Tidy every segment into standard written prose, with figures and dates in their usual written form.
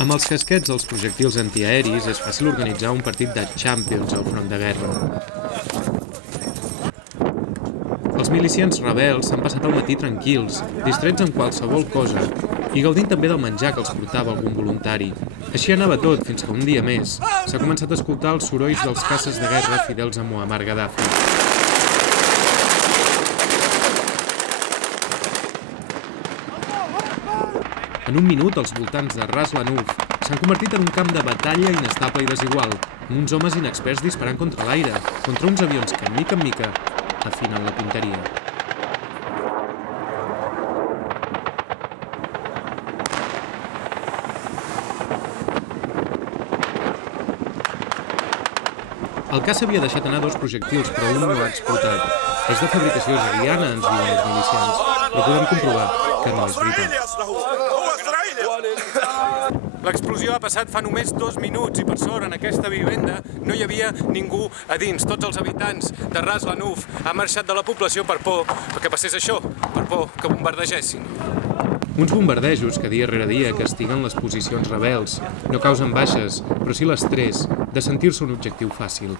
Amb els casquets dels projectils antiaeris és fàcil organitzar un partit de Champions al front de guerra. Els milicians rebels s'han passat el matí tranquils, distrets amb qualsevol cosa, i gaudint també del menjar que els portava algun voluntari. Així anava tot, fins que un dia més s'ha començat a escoltar els sorolls dels caces de guerra fidels a Muammar Gaddafi. En un minut, els voltants de Ras Lanuf s'han convertit en un camp de batalla inestable i desigual, amb uns homes inexperts disparant contra l'aire, contra uns avions que, mica en mica, afinen la punteria. El caça havia deixat anar 2 projectils, però un no l'ha explotat. És de fabricació israeliana, ens diuen els milicians, però podem comprovar que no és veritat. L'explosió ha passat fa només 2 minuts i per sort en aquesta vivenda no hi havia ningú a dins. Tots els habitants de Ras Lanuf han marxat de la població per por que passés això, per por que bombardegessin. Uns bombardejos que dia rere dia castiguen les posicions rebels. No causen baixes, però sí l'estrès de sentir-se un objectiu fàcil.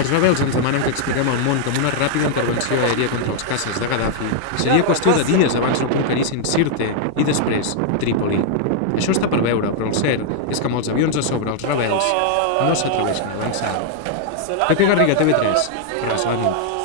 Els rebels ens demanen que expliquem al món que amb una ràpida intervenció aèria contra els caces de Gaddafi seria qüestió de dies abans no conquerissin Sirte i després Trípoli. Això està per veure, però el cert és que amb els avions a sobre els rebels no s'atreveixen a avançar. Pepe Garriga, TV3, Ras Lanuf.